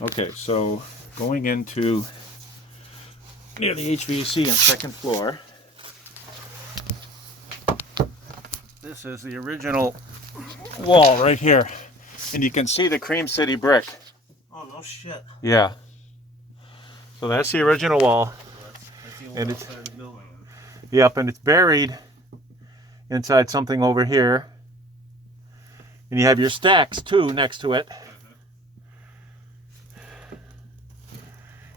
Okay, so going into near the HVAC on second floor. This is the original wall right here. And you can see the Cream City brick. Oh, no shit. Yeah. So that's the original wall. That's the old And outside of the building. Yep, and it's buried inside something over here. And you have your stacks too next to it.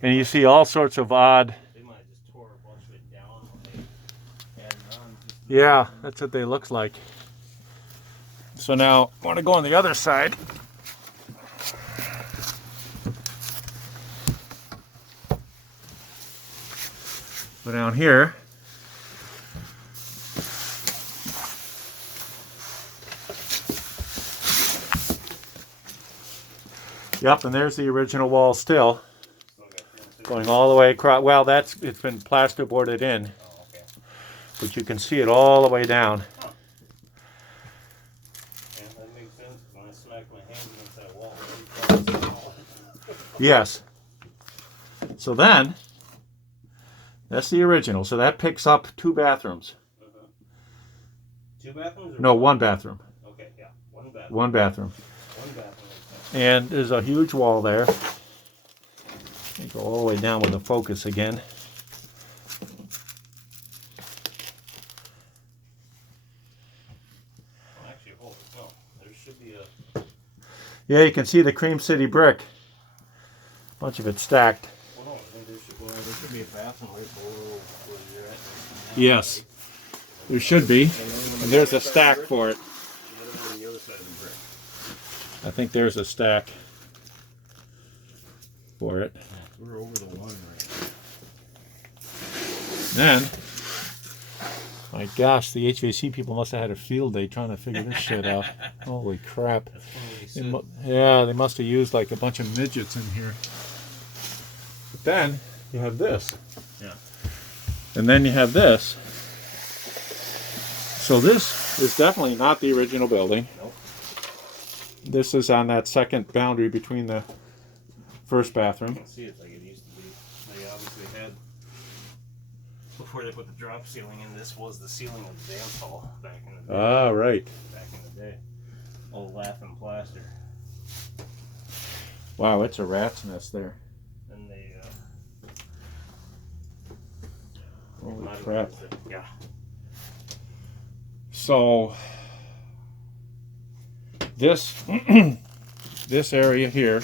And you see all sorts of odd. They might have just tore a bunch of it down when they added on. Yeah, that's what they look like. So now I want to go on the other side. Go down here. Yep, and there's the original wall still. Going all the way across. Well, it's been plasterboarded in. Oh, okay. But you can see it all the way down. Huh. Yeah, that makes sense. When I smack my hand against that wall, Yes. So then, that's the original. So that picks up 2 bathrooms. 2 bathrooms? Or No, 1 bathroom. Okay, yeah. 1 bathroom. 1 bathroom. 1 bathroom. And there's a huge wall there. Let me go all the way down with the focus again. Well, actually, hold it. No, there should be a... Yeah, you can see the Cream City brick. A bunch of it stacked. Well, no, I think there should be a bathroom right below where you're at. Yes, there should be. And there's a stack for it. On the other side of the brick. I think there's a stack for it. We're over the one right Then, my gosh, the HVAC people must have had a field day trying to figure this shit out. Holy crap. Yeah, they must have used like a bunch of midgets in here. But then, you have this. Yeah. And then you have this. So this is definitely not the original building. Nope. This is on that second boundary between the first You bathroom. can see it's like it used to be. They obviously had, before they put the drop ceiling in, this was the ceiling of the dance hall back in the day. Ah, right. Back in the day. Old laughing plaster. Wow, it's a rat's nest there. And they, Holy modernized crap. it. Yeah. So, this this area here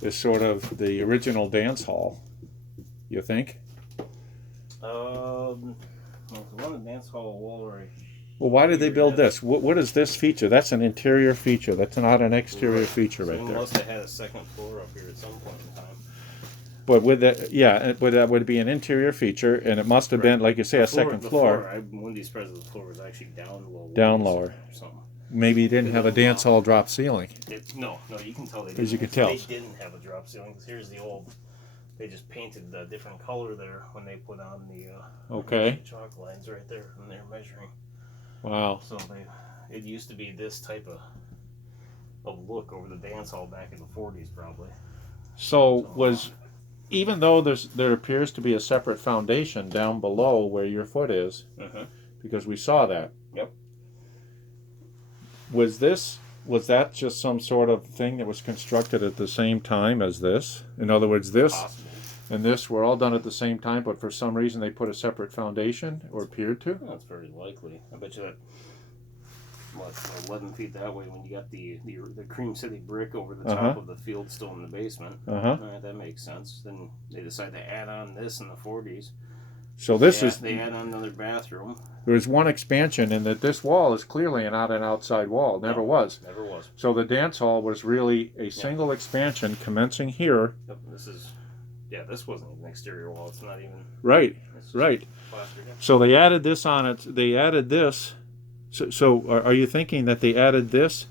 is sort of the original dance hall, you think? Well, the one in the dance hall wall right. Well, why did they build this? What is this feature? That's an interior feature. That's not an exterior feature right Someone there. must have had a second floor up here at some point in time. But with that, yeah, but that would be an interior feature, and it must have been, like you say, a second floor. Wendy's present floor was actually down low. Down lower. Or something. Maybe you didn't have a dance hall drop ceiling. No, you can tell they didn't. As you could tell. They didn't have a drop ceiling. 'Cause here's the old. They just painted a different color there when they put on the Okay. chalk lines right there when they're measuring. Wow. So it used to be this type of look over the dance hall back in the 40s probably. So even though there appears to be a separate foundation down below where your foot is, because we saw that. Yep. Was that just some sort of thing that was constructed at the same time as this? In other words, this Possible. and this were all done at the same time, but for some reason they put a separate foundation or appeared to? That's very likely. I bet you that. 11 feet that way when you got the Cream City brick over the top of the field still in the basement. Alright, that makes sense. Then they decide to add on this in the 40s. So They add on another bathroom. There was one expansion in that this wall is clearly not an outside wall. Never was. Never was. So the dance hall was really a single expansion commencing here. Yep, this wasn't an exterior wall. It's not even. Right. Right. Plastered in. So they added this on it. They added this. So are you thinking that they added this?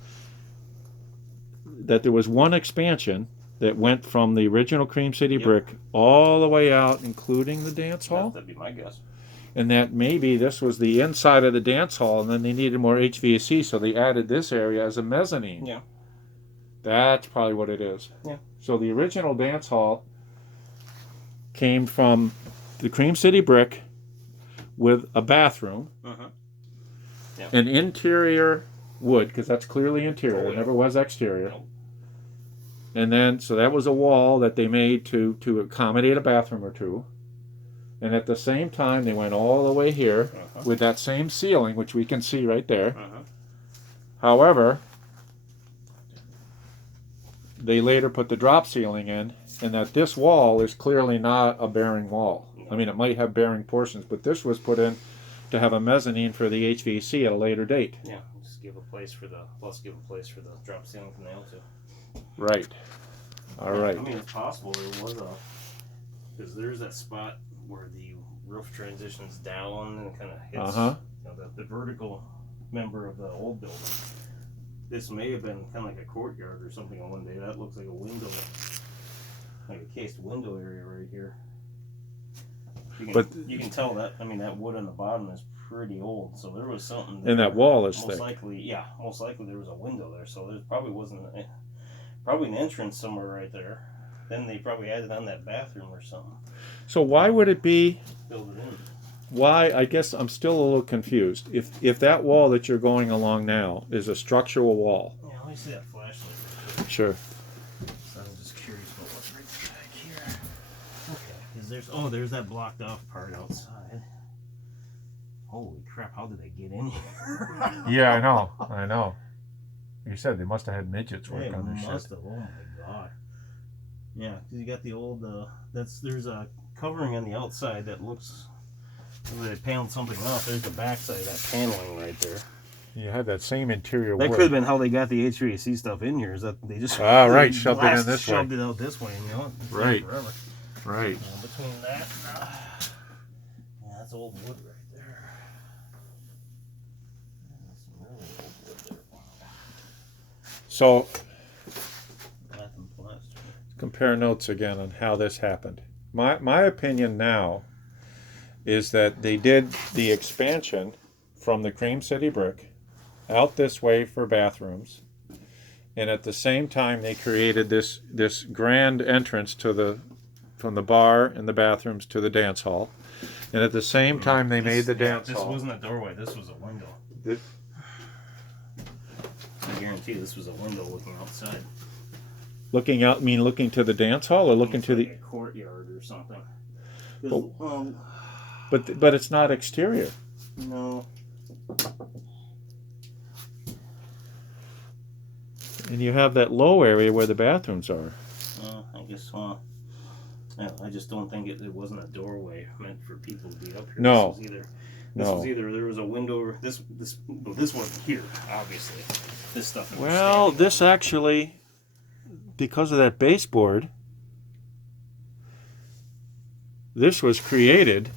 That there was one expansion that went from the original Cream City brick all the way out, including the dance hall? That'd be my guess. And that maybe this was the inside of the dance hall, and then they needed more HVAC, so they added this area as a mezzanine. Yeah. That's probably what it is. Yeah. So the original dance hall came from the Cream City brick with a bathroom, Yeah. an interior wood, because that's clearly interior. Oh, It yeah. never was exterior. Nope. And then, so that was a wall that they made to accommodate a bathroom or two. And at the same time, they went all the way here with that same ceiling, which we can see right there. However, they later put the drop ceiling in, and that this wall is clearly not a bearing wall. I mean, it might have bearing portions, but this was put in to have a mezzanine for the HVAC at a later date. Yeah, just give a place for the drop ceiling from the L2. Right. All right. I mean, it's possible there was because there's that spot where the roof transitions down and kind of hits the vertical member of the old building. This may have been kind of like a courtyard or something on one day. That looks like a window, like a cased window area right here. You can tell that. I mean, that wood on the bottom is pretty old, so there was something. And that wall is most thick. Most likely there was a window there, so there probably wasn't. Probably an entrance somewhere right there. Then they probably added on that bathroom or something. So why would it be? Build it in. Why? I guess I'm still a little confused. If that wall that you're going along now is a structural wall. Yeah, let me see that flashlight. Sure. So I'm just curious about what's right back here. Okay, because there's that blocked off part outside. Holy crap! How did they get in here? Yeah, I know. You said they must have had midgets work on this shit. Oh my god. Yeah, because you got the old. There's a covering on the outside that looks. They paneled something off. There's the backside of that paneling right there. You had that same interior That wood. could have been how they got the HVAC stuff in here. Is that they just right, shoved it in this way. Shoved it out this way, you know? Right. Forever. Right. Between that, yeah, that's old wood right there. That's some really old wood there. So Nothing plaster. compare notes again on how this happened. My opinion now is that they did the expansion from the Cream City brick out this way for bathrooms, and at the same time they created this grand entrance from the bar and the bathrooms to the dance hall, and at the same time they made the dance hall. This wasn't a doorway. This was a window. I guarantee this was a window looking outside. Looking out, mean looking to the dance hall or looking to like the a courtyard or something. But it's not exterior. No. And you have that low area where the bathrooms are. I guess. Yeah, I just don't think it wasn't a doorway meant for people to be up here. No. This was either there was a window. This wasn't here, obviously. This stuff. Well, this actually, because of that baseboard, this was created.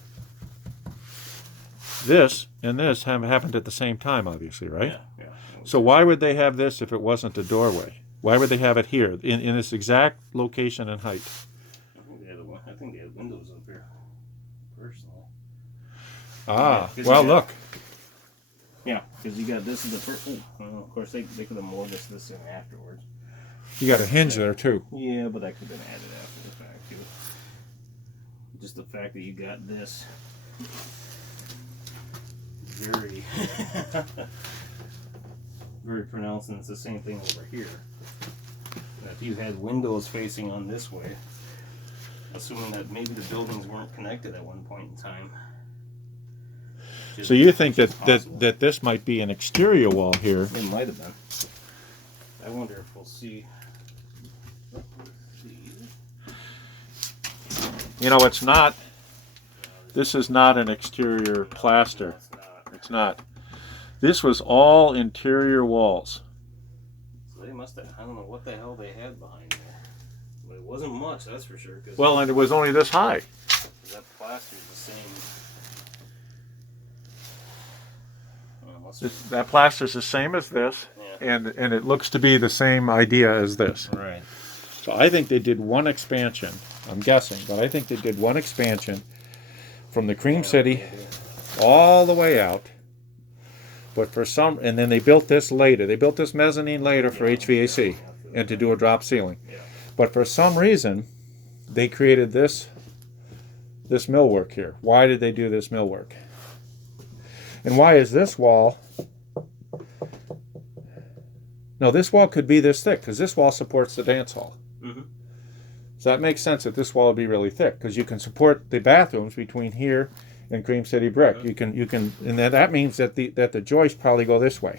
This and this have happened at the same time, obviously, right? Yeah. So why would they have this if it wasn't a doorway? Why would they have it here in this exact location and height? I think they had windows up here, personally. Well, look. Yeah, because you got this is the first. Well, of course, they could have moored this in afterwards. You got a hinge there too. Yeah, but that could have been added after the fact too. Just the fact that you got this very, very pronounced, and it's the same thing over here. Now, if you had windows facing on this way, assuming that maybe the buildings weren't connected at one point in time. So you think that this might be an exterior wall here? It might have been. I wonder if we'll see. You know, it's not. This is not an exterior plaster. It's not. This was all interior walls. So they must have. I don't know what the hell they had behind there. But it wasn't much, that's for sure. Well, and it was only this high. That plaster is the same. That plaster's the same as this, yeah. and it looks to be the same idea as this. Right. So I think they did one expansion. I'm guessing, but I think they did one expansion from the Cream City all the way out. But and then they built this later. They built this mezzanine later for HVAC. and to do a drop ceiling. Yeah. But for some reason, they created this millwork here. Why did they do this millwork? And why is this wall? No, this wall could be this thick because this wall supports the dance hall. Mm-hmm. So that makes sense that this wall would be really thick because you can support the bathrooms between here and Cream City Brick. You can, and that means that the joists probably go this way.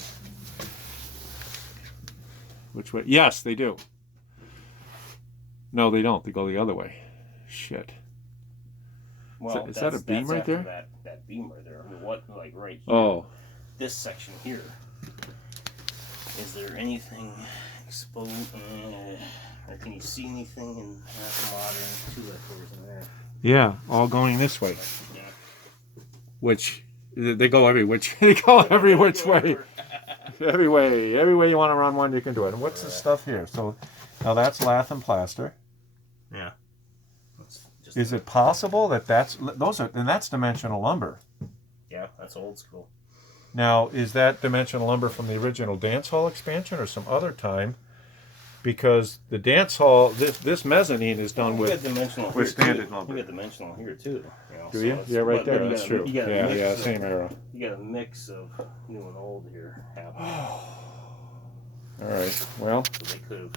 Which way? Yes, they do. No, they don't. They go the other way. Shit. Well, is that a beam right after there? That beam right there. I mean, what, like right here? Oh. This section here. Is there anything exposed? Or can you see anything in that modern two doors in there? Yeah, all going this way. Yeah. Which they go every which they go every which way. Every way you want to run one, you can do it. And what's this stuff here? So now that's lath and plaster. Yeah. Is it possible that that's dimensional lumber? Yeah, that's old school. Now, is that dimensional lumber from the original dance hall expansion or some other time? Because the dance hall, this mezzanine is done with standard lumber. You got dimensional here too. Do you? Yeah, right there. That's true. Yeah, same era. You got a mix of new and old here happening. All right. Well. So they could have